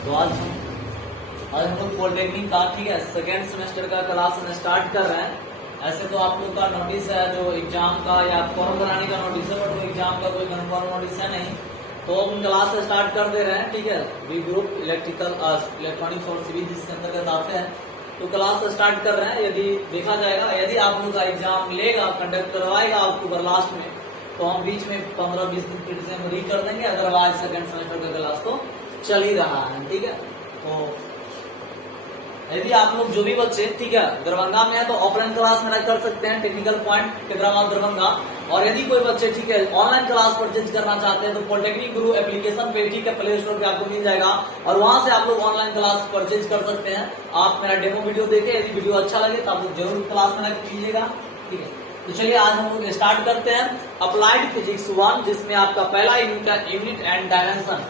तो आज हम लोग पॉलिटेक्निक का ठीक है सेकेंड सेमेस्टर का क्लास स्टार्ट कर रहे हैं। ऐसे तो आप लोग का नोटिस है जो एग्जाम का या फॉर्म भराने का नोटिस है, बट वो एग्जाम का कोई कन्फर्म नोटिस है नहीं, तो हम क्लास स्टार्ट कर दे रहे हैं। ठीक है, बी ग्रुप इलेक्ट्रॉनिक्स और सिविल जिसके अंतर्गत आते हैं, तो क्लास स्टार्ट कर रहे हैं। यदि देखा जाएगा, यदि आप लोग का एग्जाम लेगा, कंडक्ट करवाएगा अक्टूबर लास्ट में, तो हम बीच में 15-20 दिन फिर से हम री कर देंगे। अदरवाइज सेकेंड सेमेस्टर का क्लास तो चल ही रहा है। ठीक है, तो यदि आप लोग जो भी बच्चे ठीक है दरभंगा में है तो ऑफलाइन क्लास मेरा कर सकते हैं, टेक्निकल पॉइंट हैदराबाद दरभंगा। और यदि कोई बच्चे ठीक है ऑनलाइन क्लास परचेज करना चाहते हैं तो पॉलिटेक्निक गुरु एप्लीकेशन पे ठीक है प्ले स्टोर पे आपको मिल जाएगा, और वहां से आप लोग ऑनलाइन क्लास परचेज कर सकते हैं। आप मेरा डेमो वीडियो देखें, यदि वीडियो अच्छा लगे तो आप लोग जरूर क्लास मेरा कीजिएगा। ठीक है, तो चलिए आज हम लोग स्टार्ट करते हैं अप्लाइड फिजिक्स 1, जिसमें आपका पहला unit and dimension.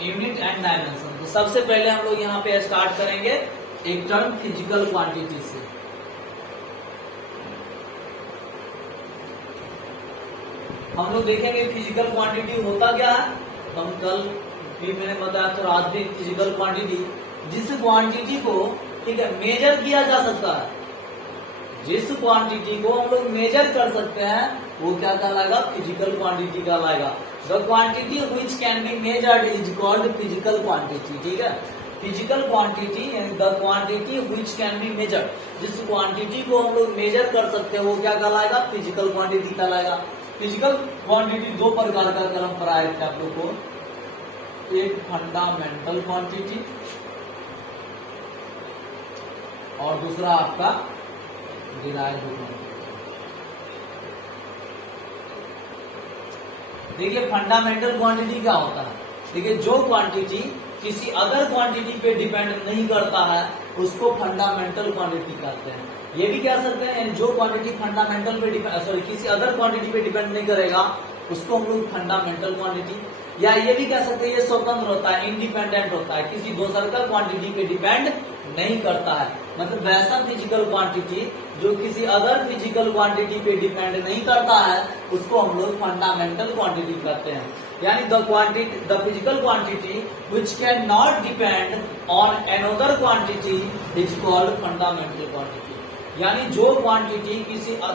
Unit and dimension. तो सबसे पहले हम लोग यहाँ पे स्टार्ट करेंगे एक टर्म फिजिकल क्वांटिटी से। हम लोग देखेंगे फिजिकल क्वांटिटी होता क्या है। हम कल भी मैंने बताया था, आज भी फिजिकल क्वांटिटी जिस क्वांटिटी को ठीक है मेजर किया जा सकता है, जिस क्वांटिटी को हम लोग मेजर कर सकते हैं वो क्या कहलाएगा, फिजिकल क्वांटिटी कहलाएगा। The quantity which can be measured is called physical quantity. ठीक है, फिजिकल क्वांटिटी यानी the quantity which can be measured, जिस क्वांटिटी को हम लोग मेजर कर सकते हैं वो क्या कहलाएगा, फिजिकल क्वांटिटी कहलाएगा। फिजिकल क्वांटिटी दो प्रकार का क्रम पर आए थे आप लोग को, एक फंडामेंटल क्वांटिटी और दूसरा आपका डिराइव्ड क्वांटिटी। देखिए फंडामेंटल क्वांटिटी क्या होता है। देखिए जो क्वांटिटी किसी अदर क्वांटिटी पे डिपेंड नहीं करता है उसको फंडामेंटल क्वांटिटी कहते हैं। ये भी कह सकते हैं यानी जो क्वांटिटी फंडामेंटल पे डिपेंड किसी अदर क्वांटिटी पे डिपेंड नहीं करेगा उसको हम लोग फंडामेंटल क्वांटिटी, या ये भी कह सकते हैं ये स्वतंत्र होता है, इंडिपेंडेंट होता है, किसी दूसरे का क्वांटिटी पे डिपेंड नहीं करता है। मतलब वैसा फिजिकल क्वांटिटी जो किसी अदर फिजिकल क्वांटिटी पे डिपेंड नहीं करता है उसको हम लोग फंडामेंटल क्वांटिटी कहते हैं। यानी the physical quantity which can not depend on another quantity is called fundamental quantity. यानी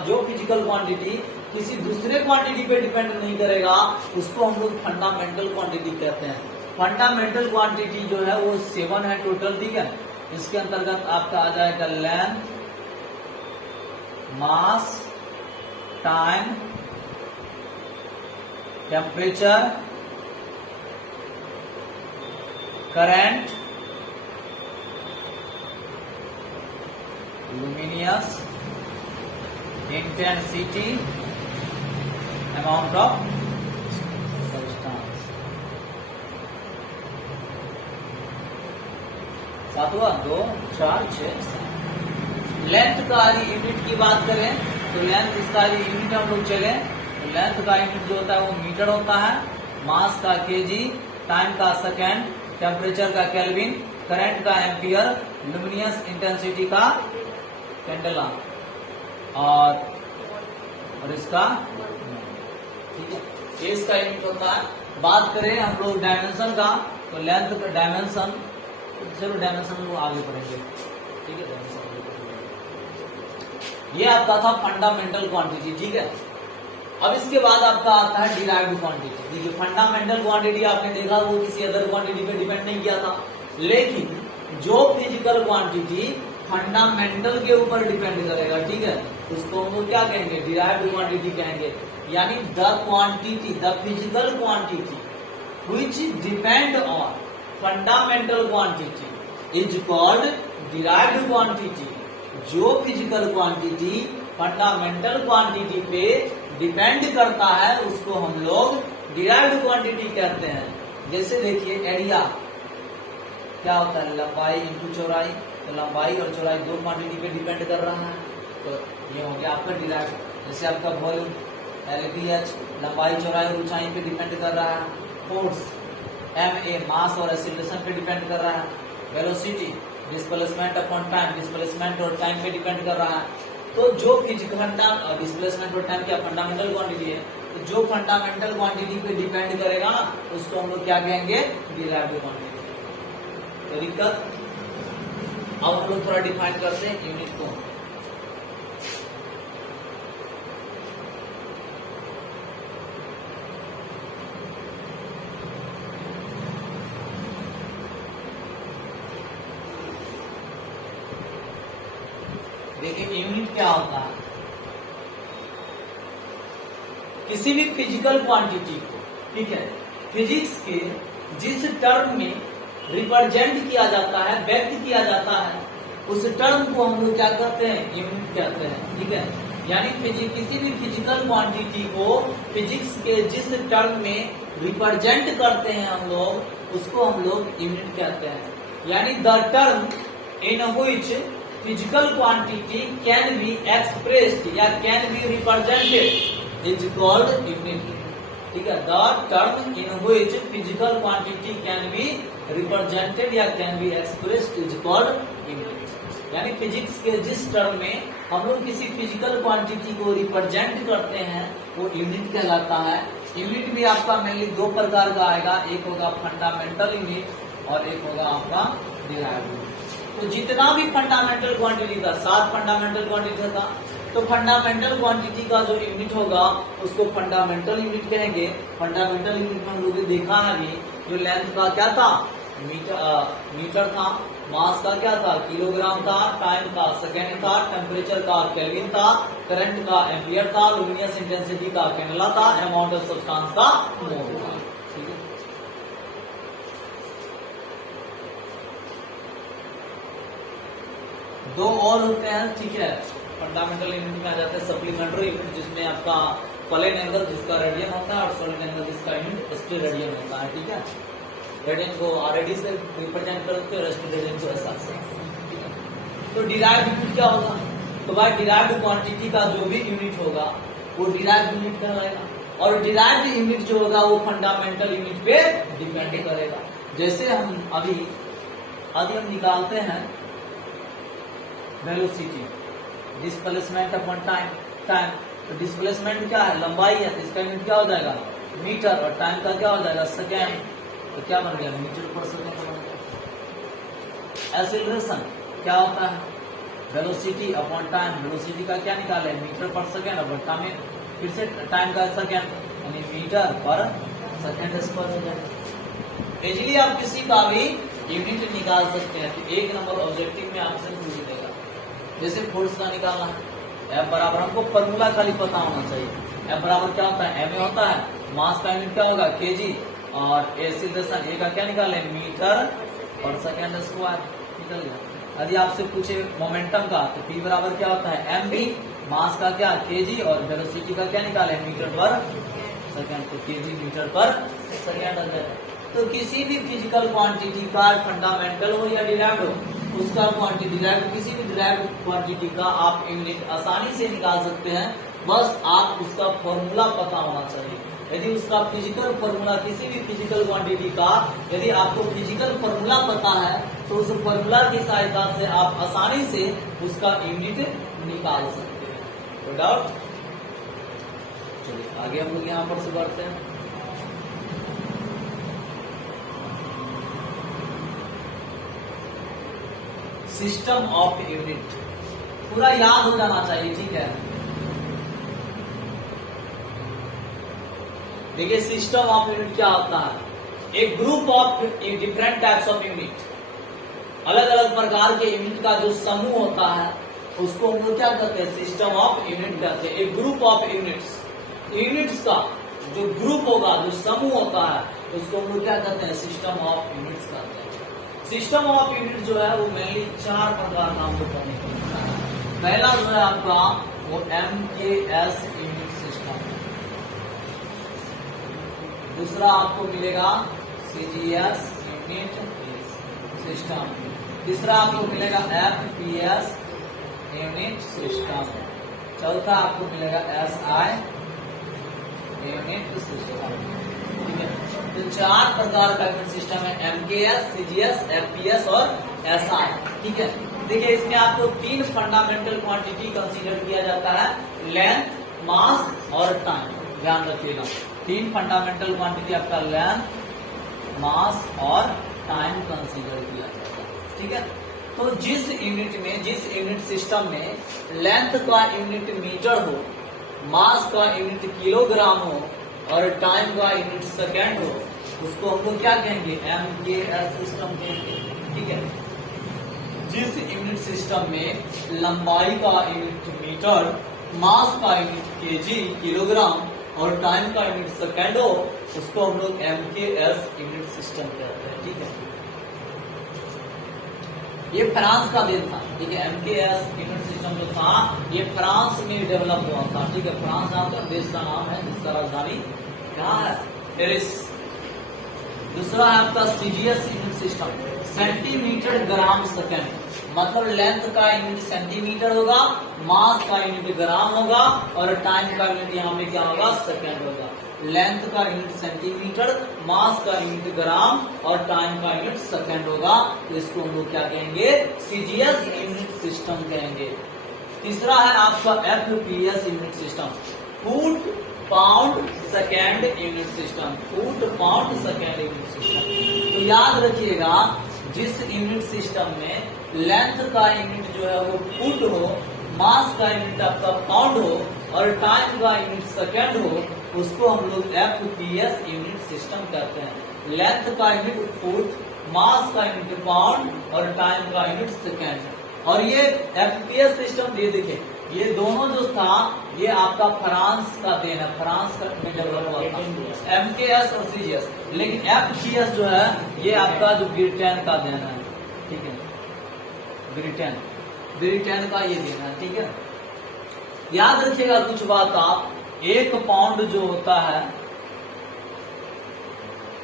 जो फिजिकल क्वांटिटी किसी दूसरे क्वांटिटी पे डिपेंड नहीं करेगा उसको हम लोग फंडामेंटल क्वांटिटी कहते हैं। फंडामेंटल क्वांटिटी जो है वो 7 है टोटल। ठीक है, इसके अंतर्गत आपका आ जाएगा length, mass, time, temperature, current, luminous, intensity, amount of substance. सातवां 2, 4, 6, 7। लेंथ का यूनिट की बात करें तो लेंथ इसका यूनिट हम लोग चले तो लेंथ का यूनिट जो होता है वो मीटर होता है, मास का केजी, टाइम का सेकेंड, टेम्परेचर का केल्विन, करंट का एम्पियर, लुमिनियस इंटेंसिटी का कैंडेला और इसका ठीक है ये इसका यूनिट होता है। बात करें हम लोग डायमेंशन का तो लेंथ का डायमेंशन, चलो डायमेंशन लोग आगे पढ़ेंगे। ठीक है, ये आपका था फंडामेंटल क्वांटिटी। ठीक है, अब इसके बाद आपका आता है डिराइव्ड क्वांटिटी। देखिए फंडामेंटल क्वांटिटी आपने देखा वो किसी अदर क्वांटिटी पे डिपेंड नहीं किया था, लेकिन जो फिजिकल क्वांटिटी फंडामेंटल के ऊपर डिपेंड करेगा ठीक है उसको हम लोग क्या कहेंगे, डिराइव्ड क्वांटिटी कहेंगे। यानी the physical quantity which depend on fundamental quantity is called derived quantity. जो फिजिकल क्वांटिटी फंडामेंटल क्वांटिटी पे डिपेंड करता है उसको हम लोग डिराइव्ड क्वांटिटी कहते हैं। जैसे देखिए एरिया क्या होता है, लंबाई इंटू चौड़ाई, तो लंबाई और चौड़ाई दो क्वांटिटी पे डिपेंड कर रहा है, तो ये हो गया आपका डिराइव्ड। जैसे आपका वॉल्यूम LBH लंबाई चौड़ाई और ऊंचाई पे डिपेंड कर रहा है, फोर्स MA मास और एक्सीलरेशन पे डिपेंड कर रहा है, velocity displacement upon time, displacement और टाइम पे डिपेंड कर रहा है, तो जो डिस्प्लेसमेंट और टाइम क्या फंडामेंटल क्वांटिटी है, तो जो फंडामेंटल क्वांटिटी पे डिपेंड करेगा ना उसको हम लोग क्या कहेंगे, डिराइव्ड क्वांटिटी। तो दिक्कत, अब हम लोग थोड़ा डिफाइन करते हैं यूनिट को। देखिए यूनिट क्या होता है, किसी भी फिजिकल क्वांटिटी को, ठीक है, फिजिक्स के जिस टर्म में रिप्रेजेंट किया जाता है, व्यक्त किया जाता है, उस टर्म को हम लोग क्या कहते हैं, यूनिट कहते हैं। ठीक है, यानी किसी भी फिजिकल क्वांटिटी को फिजिक्स के जिस टर्म में रिप्रेजेंट करते हैं हम लोग, उसको हम लोग यूनिट कहते हैं। यानी the term in which physical quantity can be expressed या can be represented is called unit. ठीक है, the term in which physical quantity can be represented या can be expressed is called unit. यानी physics के जिस term में हम लोग किसी फिजिकल क्वांटिटी को रिप्रेजेंट करते हैं वो यूनिट कहलाता है। यूनिट भी आपका मेनली दो प्रकार का आएगा, एक होगा फंडामेंटल यूनिट और एक होगा आपका डिराइव्ड यूनिट। तो जितना भी फंडामेंटल क्वांटिटी था, 7 फंडामेंटल क्वांटिटी था, तो फंडामेंटल क्वांटिटी का जो यूनिट होगा उसको फंडामेंटल यूनिट कहेंगे। फंडामेंटल यूनिट में हम लोग देखा है अभी, जो लेंथ का क्या था, मीटर था, मास का क्या था, किलोग्राम था, टाइम का सेकेंड था, टेम्परेचर का केल्विन था, करंट का एम्पियर था, लुमिनस इंटेंसिटी का कैंडेला था, अमाउंट ऑफ सब्सटेंस का मोल था। ठीक है, दो और होते हैं। ठीक है, फंडामेंटल यूनिट में आ जाते हैं सप्लीमेंट्री यूनिट, जिसमें आपका प्लेन एंगल जिसका रेडियन होता है और सॉलिड एंगल जिसका यूनिट स्ट्रेट रेडियन होता है। ठीक है, रेडियन को आरएडी से रिप्रेजेंट करते हैं, स्ट्रेट रेडियन को एसआर से। ठीक है, तो डिराइव्ड यूनिट क्या होगा, तो भाई डिराइव्ड क्वांटिटी का जो भी यूनिट होगा वो डिराइव्ड यूनिट कहलाएगा, और डिराइव्ड यूनिट जो होगा वो फंडामेंटल यूनिट पे डिपेंड करेगा। जैसे हम अभी हम निकालते हैं वेलोसिटी, डिस्प्लेसमेंट अपॉन टाइम, तो डिस्प्लेसमेंट क्या है, लंबाई है, तो इसका यूनिट क्या हो जाएगा, मीटर, और टाइम का क्या हो जाएगा, सेकेंड, तो क्या बन गया, मीटर पर सेकेंड बन गया। एक्सीलरेशन क्या होता है, वेलोसिटी अपॉन टाइम, वेलोसिटी का क्या निकाले, मीटर पर सेकेंड, और टाइम फिर से टाइम का सेकेंड, यानी मीटर पर सेकेंड स्क्वायर हो जाएगा। इजीली आप किसी का भी यूनिट निकाल सकते हैं। तो एक नंबर ऑब्जेक्टिव में आपसे पूछ देगा, जैसे फोर्स का निकालना है, F बराबर, हमको फॉर्मूला खाली पता होना चाहिए। F बराबर क्या होता है, M होता है, मास का यूनिट क्या होगा, kg, और एक्सीलरेशन ए का क्या निकाले, मीटर पर सेकेंड स्क्वायर, निकल गया। यदि आपसे पूछे मोमेंटम का, तो P बराबर क्या होता है, mv, मास का क्या, kg, और वेलोसिटी का क्या निकाले, मीटर पर सेकेंड, तो kg मीटर पर सेकेंड आ जाएगा। तो किसी भी फिजिकल क्वांटिटी का फंडामेंटल हो या डिराइव्ड हो, उसका क्वांटिटी डिराइव्ड, किसी भी डिराइव्ड क्वांटिटी का आप यूनिट आसानी से निकाल सकते हैं, बस आप उसका फॉर्मूला पता होना चाहिए। यदि उसका फिजिकल फॉर्मूला, किसी भी फिजिकल क्वांटिटी का यदि आपको फिजिकल फॉर्मूला पता है, तो उस फॉर्मूला की सहायता से आप आसानी से उसका यूनिट निकाल सकते हैं। No doubt. चलिए आगे हम लोग यहाँ पर से बढ़ते हैं। सिस्टम ऑफ यूनिट पूरा याद हो जाना चाहिए। ठीक है, देखिए सिस्टम ऑफ यूनिट क्या होता है, एक group of different types of unit, अलग अलग प्रकार के यूनिट का जो समूह होता है उसको हम लोग क्या कहते हैं, सिस्टम ऑफ यूनिट कहते हैं। एक ग्रुप ऑफ यूनिट्स का जो ग्रुप होगा, जो समूह होता है, उसको हम लोग क्या कहते हैं, सिस्टम ऑफ यूनिट्स कहते हैं। सिस्टम ऑफ यूनिट जो है वो मेनली 4 प्रकार का हमको पढ़ने को मिलता है। पहला जो है आपका वो MKS यूनिट सिस्टम, दूसरा आपको मिलेगा CGS यूनिट सिस्टम, तीसरा आपको मिलेगा FPS यूनिट सिस्टम, चौथा आपको मिलेगा SI यूनिट सिस्टम। ठीक है, तो 4 प्रकार का यूनिट सिस्टम है, MKS, CGS, FPS और SI। ठीक है, देखिए इसमें आपको 3 फंडामेंटल क्वांटिटी कंसीडर किया जाता है, लेंथ, मास और टाइम। ध्यान रखिएगा 3 फंडामेंटल क्वांटिटी आपका लेंथ, मास और टाइम कंसीडर किया जाता है। ठीक है, तो जिस यूनिट सिस्टम में लेंथ का यूनिट मीटर हो, मास का यूनिट किलोग्राम हो और टाइम का यूनिट सेकेंड हो, उसको हम लोग क्या कहेंगे, MKS सिस्टम कहेंगे। ठीक है, जिस यूनिट सिस्टम में लंबाई का यूनिट मीटर, मास का यूनिट केजी किलोग्राम और टाइम का यूनिट सेकेंड हो, उसको हम लोग MKS यूनिट सिस्टम कहते हैं। ठीक है, ये फ्रांस का देन था। ठीक है, MKS यूनिट सिस्टम जो था ये फ्रांस में डेवलप हुआ था। ठीक है, फ्रांस नाम का देश का नाम है जिसका राजधानी क्या है, पेरिस। दूसरा है आपका CGS unit system, centimetre gram second. मतलब लेंथ का यूनिट सेंटीमीटर होगा, मास का यूनिट ग्राम होगा और टाइम का यूनिट यहाँ पे क्या होगा, सेकेंड होगा। लेंथ का यूनिट सेंटीमीटर, मास का यूनिट ग्राम और टाइम का यूनिट सेकेंड होगा। तो इसको हम लोग क्या कहेंगे, CGS यूनिट सिस्टम कहेंगे। तीसरा है आपका FPS unit system, foot pound second unit system, foot pound second unit system. तो याद रखिएगा जिस यूनिट सिस्टम में लेंथ का यूनिट जो है वो फुट हो, मास का यूनिट आपका पाउंड हो और टाइम का यूनिट सेकेंड हो, उसको हम लोग FPS यूनिट सिस्टम कहते हैं। लेंथ का यूनिट फुट, मास का यूनिट पाउंड और टाइम का यूनिट सेकेंड। और ये FPS सिस्टम ये देखिए, ये दोनों जो था ये आपका फ्रांस का देन है, फ्रांस में डेवलप हुआ था, MKS और CGS। लेकिन FPS जो है ये आपका जो ब्रिटेन का देन है। ठीक है, ब्रिटेन का ये देन है। ठीक है, याद रखिएगा कुछ बात आप, 1 पाउंड जो होता है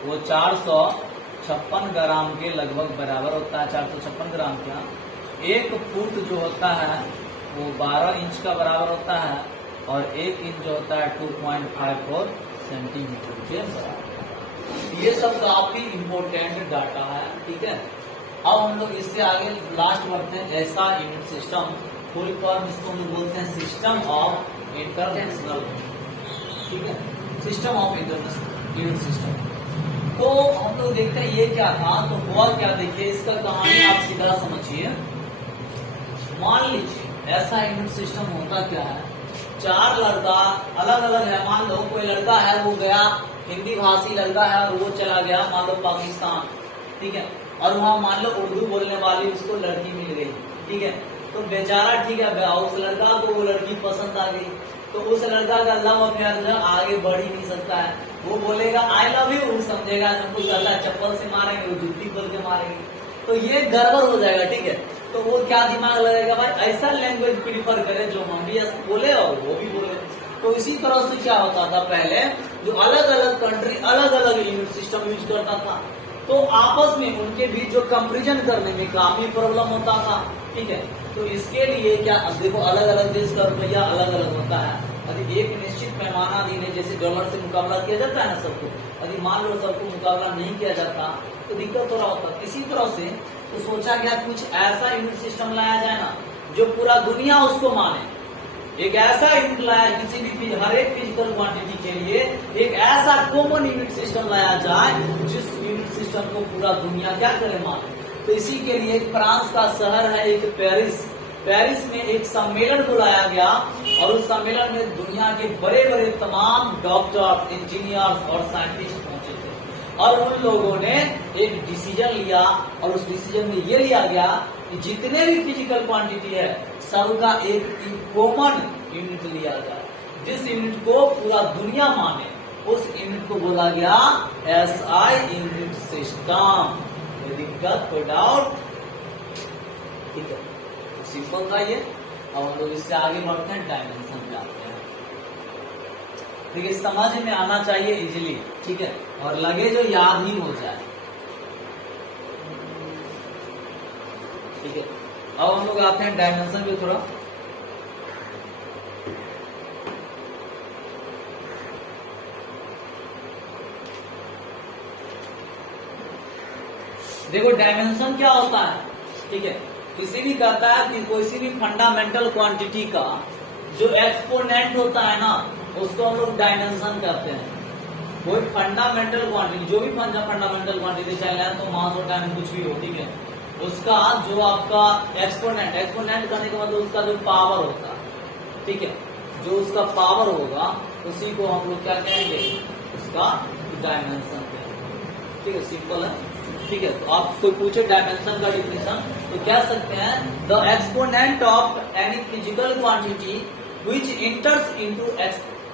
वो 456 ग्राम के लगभग बराबर होता है, 456 ग्राम का। 1 फुट जो होता है वो 12 इंच का बराबर होता है और 1 इंच जो होता है 2.54 सेंटीमीटर के बराबर। ये सब काफी इंपॉर्टेंट डाटा है। ठीक है, अब हम लोग इससे आगे लास्ट बढ़ते हैं, ऐसा यूनिट सिस्टम, फुल फॉर्म इसको हम लोग बोलते हैं सिस्टम ऑफ इंटरनेशनल। ठीक है, system of international unit system. तो हम लोग देखते हैं ये क्या था, तो हुआ क्या, देखिए इसका कहानी आप सीधा समझिए। मान लीजिए ऐसा यूनिट सिस्टम होता क्या है, 4 लड़का अलग अलग है। मान लो कोई लड़का है वो गया, हिंदी भाषी लड़का है और वो चला गया मान लो पाकिस्तान। ठीक है, और वहाँ मान लो उर्दू बोलने वाली उसको लड़की मिल गई। ठीक है, तो बेचारा ठीक है उस लड़का को वो लड़की पसंद आ गई, तो उस लड़का का लव अफेयर जो आगे बढ़ ही नहीं सकता है। वो बोलेगा आई लव यू, वो समझेगा हमको गला चप्पल से मारेंगे, वो जुत्ती बोल के मारेंगे, तो ये गड़बड़ हो जाएगा। ठीक है, तो वो क्या दिमाग लगाएगा, भाई ऐसा लैंग्वेज प्रीफर करे जो हम भी बोले और वो भी बोले। तो इसी तरह से क्या होता था, पहले जो अलग अलग कंट्री अलग अलग यूनिट सिस्टम यूज करता था, तो आपस में उनके बीच जो कंपेरिजन करने में काफी प्रॉब्लम होता था। ठीक है, तो इसके लिए क्या, अब देखो अलग अलग देश का रुपया अलग अलग होता है। यदि एक निश्चित पैमाना दिन है, जैसे डॉलर से मुकाबला किया जाता है ना सबको, यदि मान लो सबको मुकाबला नहीं किया जाता तो दिक्कत हो रहा होता। इसी तरह से तो सोचा गया कुछ ऐसा यूनिट सिस्टम लाया जाए ना जो पूरा दुनिया उसको माने। एक ऐसा यूनिट लाया, किसी भी हर एक फिजिकल क्वांटिटी के लिए एक ऐसा कॉमन यूनिट सिस्टम लाया जाए जिस यूनिट सिस्टम को पूरा दुनिया क्या करे, माने। तो इसी के लिए फ्रांस का शहर है एक पेरिस, पेरिस में एक सम्मेलन बुलाया गया और उस सम्मेलन में दुनिया के बड़े बड़े तमाम डॉक्टर, इंजीनियर और साइंटिस्ट पहुंचे थे। और उन लोगों ने एक डिसीजन लिया और उस डिसीजन में ये लिया गया कि जितने भी फिजिकल क्वांटिटी है सबका एक कॉमन यूनिट लिया जाए, जिस यूनिट को पूरा दुनिया माने, उस यूनिट को बोला गया SI यूनिट सिस्टम। कोई दिक्कत, कोई डाउट? ठीक है, सिंपल था ये। अब हम लोग इससे आगे बढ़ते हैं, डायमेंशन पे आते हैं। देखिए समझ में आना चाहिए इजीली, ठीक है, और लगे जो याद ही हो जाए। ठीक है, अब हम लोग आते हैं डायमेंशन पे थोड़ा। देखो डायमेंशन क्या होता है, ठीक है, किसी भी कहता है कि कोई भी फंडामेंटल क्वांटिटी का जो एक्सपोनेंट होता है ना, उसको हम लोग डायमेंशन कहते हैं। कोई फंडामेंटल क्वांटिटी, जो भी फंडामेंटल क्वांटिटी चाहे लें तो मास और टाइम कुछ भी हो, ठीक है, उसका जो आपका एक्सपोनेंट करने का मतलब उसका जो पावर होता है, ठीक है, जो उसका पावर होगा उसी को हम लोग क्या कहेंगे, उसका डायमेंशन कहेंगे। ठीक है, सिंपल है। ठीक है, तो आप कोई पूछे डायमेंशन का डिफिनेशन तो कह सकते हैं the exponent of any physical quantity which इंटर्स into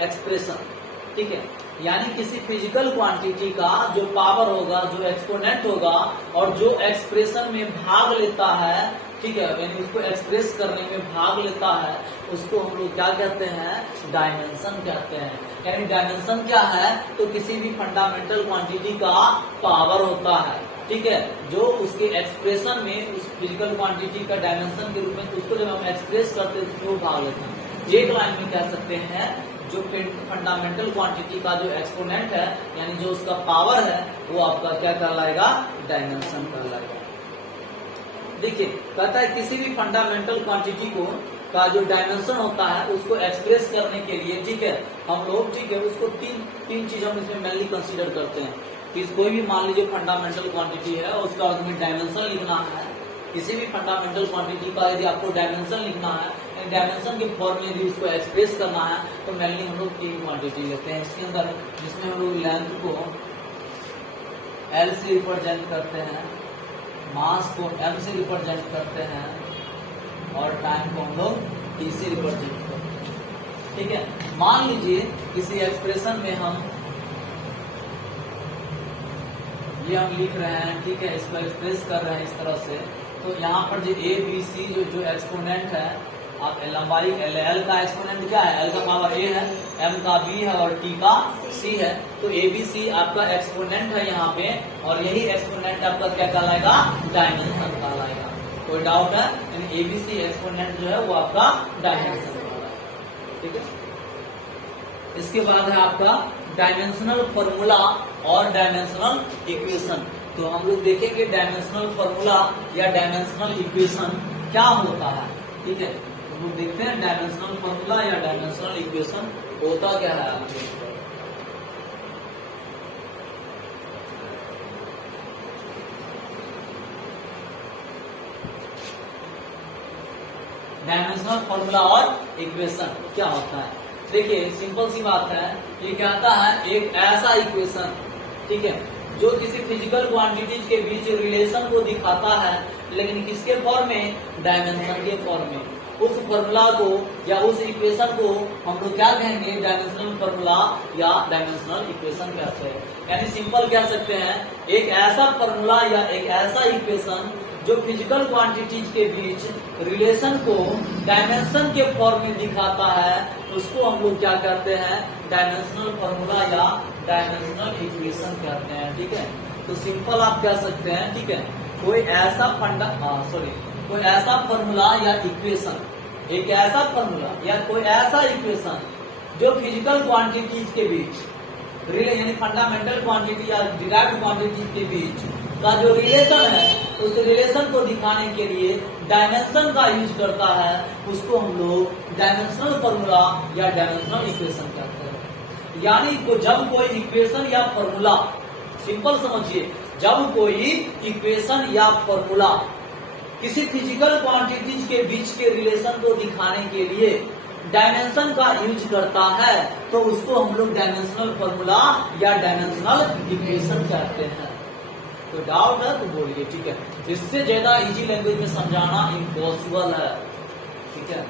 expression. ठीक है, यानी किसी फिजिकल क्वांटिटी का जो पावर होगा, जो एक्सपोनेंट होगा और जो एक्सप्रेशन में भाग लेता है, ठीक है, यानी उसको एक्सप्रेस करने में भाग लेता है, उसको हम लोग क्या कहते हैं, डायमेंशन कहते हैं। यानी डायमेंशन क्या है, तो किसी भी फंडामेंटल क्वांटिटी का पावर होता है, ठीक है, जो उसके एक्सप्रेशन में उस फिजिकल क्वांटिटी का डायमेंशन के रूप में उसको जब हम एक्सप्रेस करते हैं उसमें वो भाग लेता है। एक लाइन में कह सकते हैं जो फंडामेंटल क्वांटिटी का जो एक्सपोनेंट है, यानी जो उसका पावर है, वो आपका क्या कहलाएगा, डायमेंशन कहलाएगा। देखिए, कहता है किसी भी फंडामेंटल क्वांटिटी को का जो डायमेंशन होता है उसको एक्सप्रेस करने के लिए, ठीक है, हम लोग, ठीक है, उसको तीन चीज हम इसमें मेनली कंसीडर करते हैं कि कोई भी मान लीजिए फंडामेंटल क्वांटिटी है, उसका उसमें डायमेंशन लिखना है। किसी भी फंडामेंटल क्वांटिटी का यदि आपको डायमेंशन लिखना है, डायमेंशन के फॉर्म में यदि उसको एक्सप्रेस करना है, तो मेनली हम लोग 3 क्वांटिटी लेते हैं इसके अंदर, जिसमें हम लोग लेंथ को L से रिप्रेजेंट करते हैं, मास को M से रिप्रेजेंट करते हैं और टाइम को हम लोग T से रिप्रेजेंट करते हैं। ठीक है, मान लीजिए किसी एक्सप्रेशन में हम ये हम लिख रहे हैं, ठीक है, इसको एक्सप्रेस कर रहे हैं इस तरह से, तो यहाँ पर जो A B C जो एक्सपोनेंट है, आप लंबाई L का एक्सपोनेंट क्या है, L का पावर A है, M का B है और T का C है, तो ABC आपका एक्सपोनेंट है यहाँ पे, और यही एक्सपोनेंट आपका क्या कहलाएगा, डायमेंशन कहलाएगा। कोई डाउट है, यानी ABC एक्सपोनेंट जो है वो आपका डायमेंशन कहलाएगा। ठीक है, इसके बाद है आपका डायमेंशनल फॉर्मूला और डायमेंशनल इक्वेशन। तो हम लोग देखेंगे डायमेंशनल फॉर्मूला या डायमेंशनल इक्वेशन क्या होता है। ठीक है, तो हम देखते हैं डायमेंशनल फॉर्मूला या डायमेंशनल इक्वेशन होता क्या है आपके। डायमेंशनल फॉर्मूला और इक्वेशन क्या होता है, देखिए सिंपल सी बात है, ये कहता है एक ऐसा इक्वेशन, ठीक है, जो किसी फिजिकल क्वांटिटीज के बीच रिलेशन को दिखाता है, लेकिन किसके फॉर्म में, डायमेंशन के फॉर्म में। उस फॉर्मूला को या उस इक्वेशन को हम लोग क्या कहेंगे, डायमेंशनल फॉर्मूला या डायमेंशनल इक्वेशन कहते हैं। यानी सिंपल कह सकते हैं एक ऐसा फॉर्मूला या एक ऐसा इक्वेशन जो फिजिकल क्वांटिटीज के बीच रिलेशन को डायमेंशन के फॉर्म में दिखाता है, उसको हम लोग क्या कहते हैं, डायमेंशनल फॉर्मूला या डायमेंशनल इक्वेशन कहते हैं। ठीक है, तो सिंपल आप कह सकते हैं, ठीक है, कोई ऐसा कोई ऐसा फॉर्मूला या इक्वेशन, एक ऐसा फॉर्मूला या कोई ऐसा इक्वेशन जो फिजिकल क्वांटिटीज के बीच यानी फंडामेंटल क्वांटिटी या डिराइव्ड क्वांटिटीज के बीच का जो रिलेशन है, उस रिलेशन को दिखाने के लिए डायमेंशन का यूज करता है, उसको हम लोग डायमेंशनल फॉर्मूला या डायमेंशनल इक्वेशन कहते हैं। यानी जब कोई इक्वेशन या फॉर्मूला, सिंपल समझिए, जब कोई इक्वेशन या फॉर्मूला किसी फिजिकल क्वांटिटीज के बीच के रिलेशन को दिखाने के लिए डायमेंशन का यूज करता है, तो उसको हम लोग डायमेंशनल फॉर्मूला या डायमेंशनल इक्वेशन कहते हैं। तो डाउट है तो बोलिए, ठीक है, इससे ज्यादा इजी लैंग्वेज में समझाना इम्पॉसिबल है। ठीक है,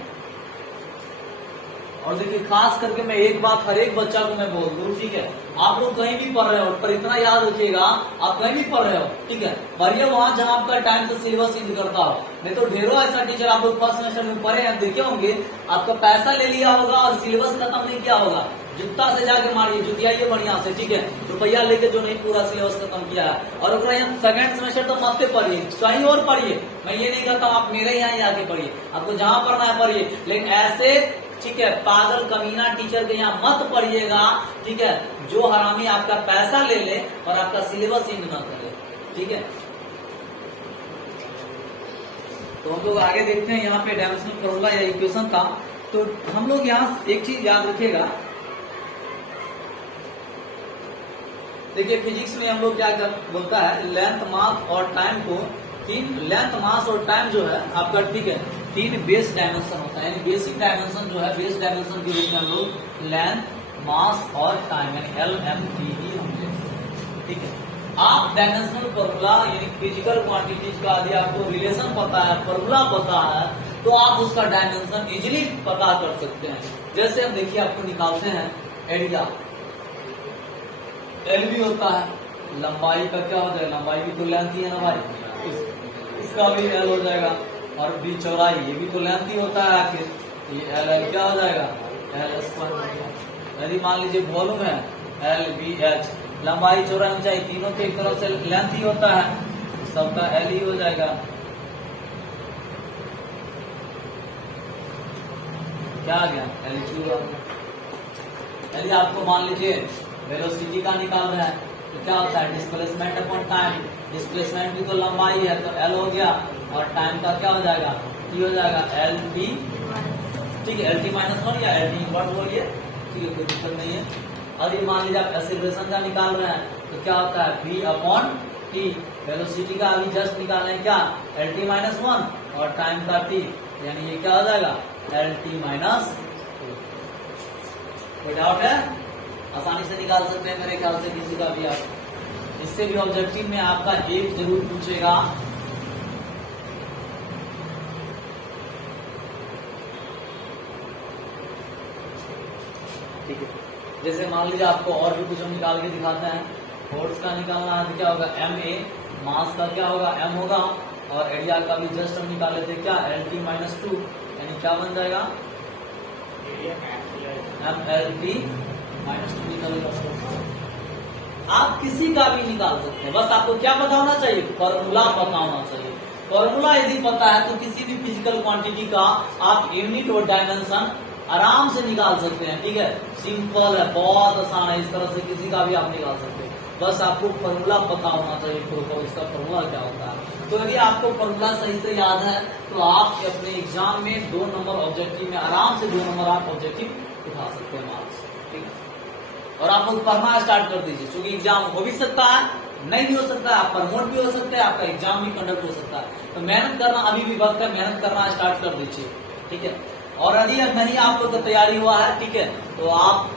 और देखिए खास करके मैं एक बात हर एक बच्चा को मैं बोल दूं, ठीक है, आप लोग कहीं भी पढ़ रहे हो, पर इतना याद रखिएगा, आप कहीं भी पढ़ रहे हो, ठीक है, पढ़िए वहां जहां आपका टाइम से सिलेबस यूज करता हो। नहीं तो ढेरों ऐसा टीचर आप लोग फर्स्ट सेमेस्टर में पढ़े हैं, देखे होंगे, आपका पैसा ले लिया होगा और सिलेबस खत्म नहीं किया होगा, जुत्ता से जाके मारिए, जुतियाइए बढ़िया से, ठीक है, रुपया लेके जो नहीं पूरा सिलेबस खत्म किया है। और सेकंड सेमेस्टर तो मत पढ़िए, कहीं और पढ़िए, मैं ये नहीं कहता आप मेरे यहाँ ही आके पढ़िए, आपको जहां पढ़ना है पढ़िए, लेकिन ऐसे, ठीक है, पागल कमीना टीचर के यहाँ मत पढ़िएगा, ठीक है, जो हरामी आपका पैसा ले ले और आपका सिलेबस यूज न करे। ठीक है, तो हम लोग आगे देखते हैं यहाँ पे डायमेंशनल फॉर्मूला या इक्वेशन था। तो हम लोग यहाँ एक चीज याद रखिएगा, देखिए फिजिक्स में हम लोग क्या बोलता है, लेंथ मास और टाइम को तीन, लेंथ मास और टाइम जो है आपका, ठीक है, तीन बेस डायमेंशन होता है, यानी बेसिक डायमेंशन जो है बेस डायमेंशन के रूप में हम लोग लेंथ, मास और टाइम यानी LMT ही हम लेते हैं, ठीक है। आप डायमेंशनल फॉर्मूला यानी फिजिकल क्वांटिटीज का यदि आपको रिलेशन पता है, फॉर्मूला पता है, तो आप उसका डायमेंशन इजिली पता कर सकते हैं। जैसे हम देखिए आपको निकालते हैं एरिया, एल भी होता है, लंबाई का क्या होता है, लंबाई भी तो लेंथ ही है ना भाई, इसका भी एल हो जाएगा, और बी चौड़ाई ये भी तो लेंथ ही होता है, आखिर ये एल क्या हो जाएगा, एल स्क्वायर। यदि मान लीजिए वॉल्यूम है LBH, लंबाई चौड़ाई ऊंचाई तीनों के एक तरफ से लेंथ ही होता है, सबका एल ही हो जाएगा। क्या आ गया, यदि आपको मान लीजिए वेलोसिटी का निकाल रहा है तो क्या होता है, डिस्प्लेसमेंट अपॉन टाइम, डिस्प्लेसमेंट भी तो लंबाई है तो एल हो गया, और टाइम का क्या हो जाएगा, टी हो जाएगा, LT, ठीक है, LT -1 या LT इनवर्स बोलिए, ठीक है, कोई दिक्कत नहीं है। और ये मान लीजिए आप एक्सेलरेशन का निकाल रहे हैं तो क्या होता है, V अपॉन टी, वेलोसिटी का अभी जस्ट निकाले हैं क्या, LT -1 और टाइम का T, यानी ये क्या हो जाएगा, LT -2। कोई डाउट है, आसानी से निकाल सकते हैं मेरे ख्याल से किसी का भी आप। इससे भी ऑब्जेक्टिव में आपका एक जरूर पूछेगा, ठीक है। जैसे मान लीजिए आपको और भी कुछ हम निकाल के दिखाते हैं, फोर्स का निकालना है तो क्या होगा, MA, मास का क्या होगा, M होगा, और एरिया का भी जस्ट हम निकाल लेते हैं क्या, LT -2, यानी क्या बन जाएगा, MLT -2 निकलेगा। आप किसी का भी निकाल सकते हैं, बस आपको क्या पता होना चाहिए, फॉर्मूला पता होना चाहिए। फॉर्मूला यदि पता है तो किसी भी फिजिकल क्वांटिटी का आप यूनिट और डायमेंशन आराम से निकाल सकते हैं, ठीक है, सिंपल है, बहुत आसान है, इस तरह से किसी का भी आप निकाल सकते हैं, बस आपको फॉर्मूला पता होना चाहिए तो इसका फॉर्मूला क्या होता है। तो यदि आपको फॉर्मूला सही से याद है तो आप अपने एग्जाम में 2 नंबर ऑब्जेक्टिव में आराम से 2 नंबर आप ऑब्जेक्टिव उठा सकते हैं मार्क्स, ठीक है। और आप लोग पढ़ना स्टार्ट कर दीजिए, क्योंकि एग्जाम हो भी सकता है, नहीं भी हो सकता है, आप प्रमोट भी हो सकते हैं, आपका एग्जाम भी कंडक्ट हो सकता है। तो मेहनत करना अभी भी वक्त है, मेहनत करना स्टार्ट कर दीजिए, ठीक है। और यदि नहीं आप लोग का तैयारी हुआ है, ठीक है, तो आप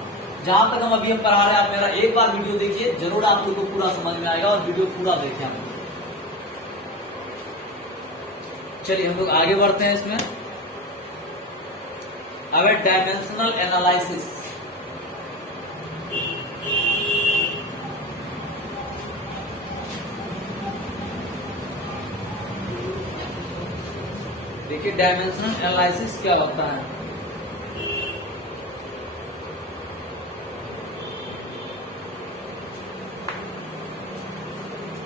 जहां तक हम अभी हम पढ़ा रहे हैं, आप मेरा एक बार वीडियो देखिए, जरूर आप लोग को पूरा समझ में आएगा, और वीडियो पूरा देखें हम। चलिए हम लोग आगे बढ़ते हैं इसमें। अब डायमेंशनल एनालिसिस, देखिए डायमेंशनल एनालिसिस क्या होता है।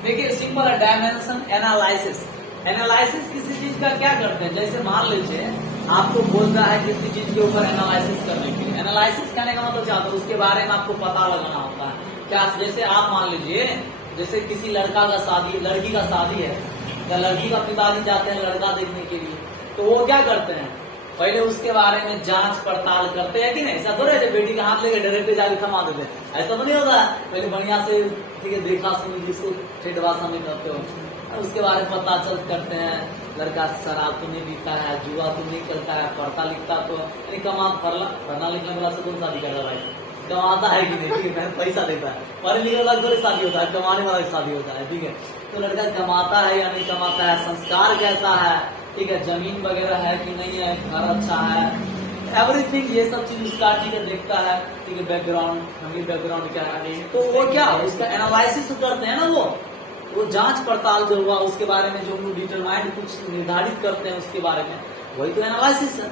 देखिए सिंपल है, डायमेंशन एनालिसिस। एनालिसिस किसी चीज का क्या करते हैं, जैसे मान लीजिए आपको बोलता है किसी चीज के ऊपर एनालिसिस करने के लिए, एनालिसिस करने का मतलब क्या होता है, उसके बारे में आपको पता लगाना होता है क्या। जैसे आप मान लीजिए, जैसे किसी लड़का का शादी, लड़की का शादी है, या लड़की का पिताजी जाते हैं लड़का देखने के लिए, तो वो क्या करते हैं, पहले उसके बारे में जांच पड़ताल करते हैं कि नहीं। ऐसा थोड़ा है बेटी का हाथ लेकर डायरेक्ट जाके थमा देते हैं, ऐसा तो नहीं होता है। पहले बढ़िया से, ठीक है, देखा सुनी, जिसको ठेठ भाषा में कहते हो, उसके बारे में पता चल करते हैं, लड़का शराब तो नहीं पीता है, जुआ तो नहीं करता है, पढ़ता लिखता तो नहीं, पढ़ना लिखने वाला से कौन शादी कर रहा है, कमाता है कि नहीं, ठीक है, पैसा देता है, पढ़ने लिखने वाला थोड़ी शादी होता है, कमाने वाला शादी होता है, ठीक है। तो लड़का कमाता है या नहीं कमाता है, संस्कार कैसा है, ठीक है, जमीन वगैरह है कि नहीं है, घर अच्छा है, एवरीथिंग, ये सब चीज उसका, ठीक है, देखता है, ठीक है, बैकग्राउंड, फैमिली बैकग्राउंड क्या है, तो वो क्या उसका एनालिसिस करते हैं ना, वो जांच पड़ताल जो हुआ उसके बारे में, जो हम डिटरमाइंड कुछ निर्धारित करते हैं उसके बारे में, वही तो एनालिसिस है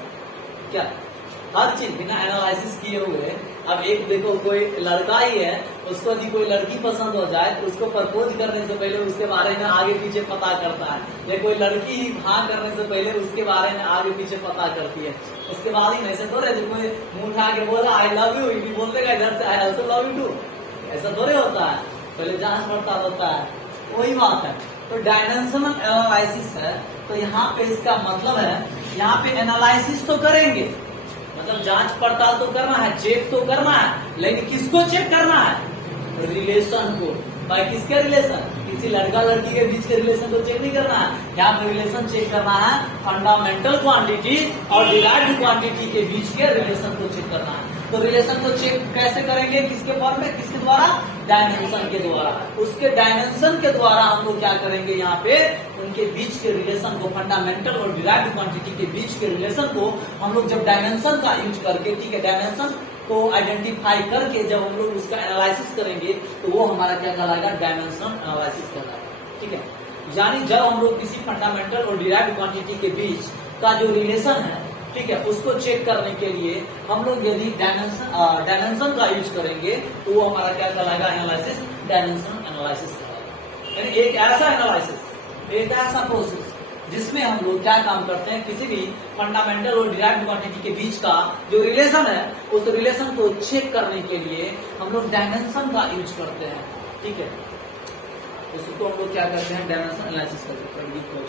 क्या। हर चीज बिना एनालिसिस किए हुए, अब एक देखो कोई लड़का ही है, उसको यदि कोई लड़की पसंद हो जाए तो उसको प्रपोज करने से पहले उसके बारे में आगे पीछे पता करता है, या कोई लड़की ही हाँ करने से पहले उसके बारे में आगे पीछे पता करती है, उसके बाद ही। ऐसे थोड़े जो कोई मुंह उठा के बोला आई लव यू, ये बोल देगा इधर से I also love you too, ऐसा थोड़े होता है, पहले जांच पड़ताल होता है, वही बात है। तो डायमेंशनल एनालिसिस है तो यहाँ पे इसका मतलब है, यहाँ पे एनालिसिस तो करेंगे, मतलब जांच पड़ताल तो करना है, चेक तो करना है, लेकिन किसको चेक करना है? रिलेशन को। भाई किसके रिलेशन? किसी लड़का लड़की के बीच के रिलेशन को चेक नहीं करना है, यहाँ पे रिलेशन चेक करना है फंडामेंटल क्वांटिटी और डिराइव्ड क्वांटिटी के बीच के रिलेशन को चेक करना है। तो रिलेशन को चेक कैसे करेंगे? किसके फॉर्म में, किसके द्वारा? डायमेंशन के द्वारा। उसके डायमेंशन के द्वारा हम लोग क्या करेंगे, यहाँ पे उनके बीच के रिलेशन को, फंडामेंटल और डिराइव्ड क्वांटिटी के बीच के रिलेशन को हम लोग जब डायमेंशन का यूज करके, ठीक है, डायमेंशन को आइडेंटिफाई करके जब हम लोग उसका एनालिसिस करेंगे तो वो हमारा क्या कहलाएगा? डायमेंशन एनालिसिस कहलाएगा। ठीक है, यानी जब हम लोग किसी फंडामेंटल और डिराइव्ड क्वांटिटी के बीच का जो रिलेशन है, ठीक है, उसको चेक करने के लिए हम लोग यदि डायमेंशन का यूज करेंगे तो वो हमारा क्या कहलाएगा? एनालिसिस, डायमेंशन एनालिसिस कहलाएगा। यानी एक ऐसा एनालिसिस, एक ऐसा प्रोसेस जिसमें हम लोग क्या काम करते हैं, किसी भी फंडामेंटल और डिराइव्ड क्वांटिटी के बीच का जो रिलेशन है, उस रिलेशन को चेक करने के लिए हम लोग डायमेंशन का यूज करते हैं। ठीक है, उसको हम लोग क्या करते हैं? डायमेंशन एनालिसिस करते हैं।